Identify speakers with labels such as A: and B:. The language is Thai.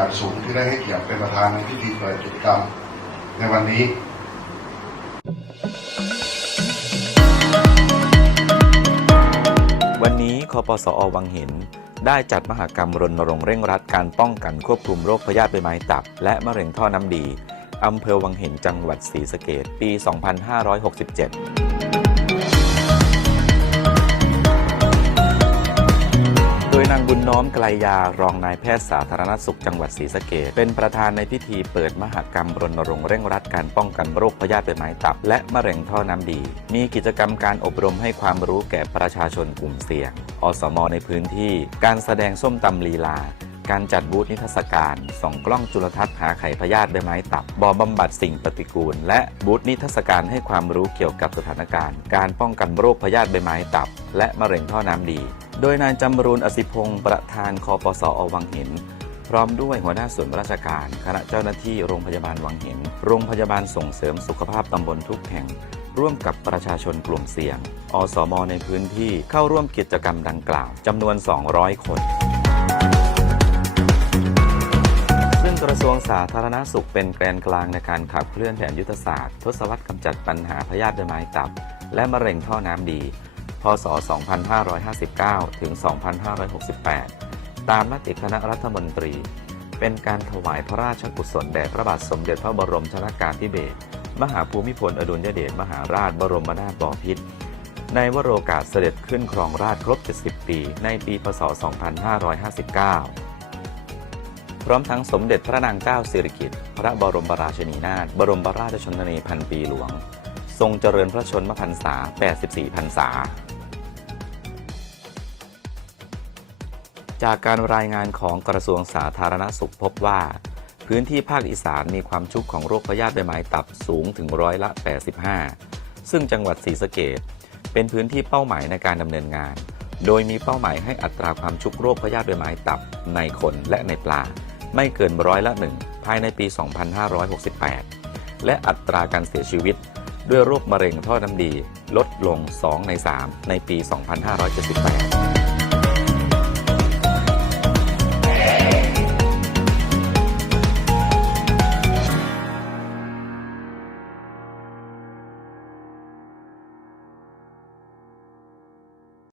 A: างสูงที่ได้ให้เกียรติเป็นประธานในพิธีเปิดกิจกรรมในวันนี้
B: วันนี้คอปสอวังหิน ได้จัดมหากรรมรณรงค์เร่งรัดการป้องกันควบคุมโรคพยาธิใบไม้ตับ และมะเร็งท่อน้ำดี อำเภอวังหินจังหวัดศรีสะเกดปี 2567 อมไกลยารองนายแพทย์สาธารณสุขจังหวัดศรีสะเกดเป็นประธานในพิธีเปิดมหกรรมรณรงค์เร่งรัดการป้องกันโรคพยาธิใบไม้ตับ และมะเร็งท่อน้ำดี มีกิจกรรมการอบรมให้ความรู้แก่ประชาชนกลุ่มเสี่ยง อสมในพื้นที่ การแสดงส้มตำลีลา การจัดบูธนิทรรศการส่องกล้องจุลทรรศน์หาไขพยาธิใบไม้ตับบ่อบำบัดสิ่งปฏิกูล และบูธนิทรรศการให้ความรู้เกี่ยวกับสถานการณ์ การป้องกันโรคพยาธิใบไม้ตับ และมะเร็งท่อน้ำดี โดยนายจำรูนอสิพงศ์ประธานคอปสอวังหินพร้อมด้วยหัวหน้าส่วนราชการ คณะเจ้าหน้าที่โรงพยาบาลวังหิน โรงพยาบาลส่งเสริมสุขภาพตำบลทุกแห่ง ร่วมกับประชาชนกลุ่มเสี่ยง อสม ในพื้นที่เข้าร่วมกิจกรรมดังกล่าวจำนวน 200 คน ทรวงสาธารณสุขเป็นแกนกลางในการขับเคลื่อนแผนยุทธศาสตร์ ทศวรรษกำจัดปัญหาพยาธิใบไม้ตับ และมะเร็งท่อน้ำดี พศ 2559 ถึง 2568 ตามมติคณะรัฐมนตรี เป็นการถวายพระราชกุศลแด่พระบาทสมเด็จพระบรมชนากาธิเบศร มหาภูมิพลอดุลยเดชมหาราชบรมนาถบพิตร ในวโรกาสเสด็จขึ้นครองราชย์ครบ 70 ปี ในปี พศ 2559 พร้อมทั้งสมเด็จพระนางเจ้าสิริกิติ์พระบรมราชินีนาถบรมราชชนนีพันปีหลวง ทรงเจริญพระชนมพรรษา 84 พรรษา จากการรายงานของกระทรวงสาธารณสุขพบว่า พื้นที่ภาคอีสานมีความชุกของโรคพยาธิใบไม้ตับสูงถึงร้อยละ 85 ซึ่งจังหวัดศรีสะเกดเป็นพื้นที่เป้าหมายในการดำเนินงานโดยมีเป้าหมายให้อัตราความชุกโรคพยาธิใบไม้ตับในคนและในปลา ไม่เกินร้อยละหนึ่งภายในปี 2568 และอัตราการเสียชีวิต ด้วยโรคมะเร็งท่อน้ำดี ลดลง 2 ใน 3 ในปี 2578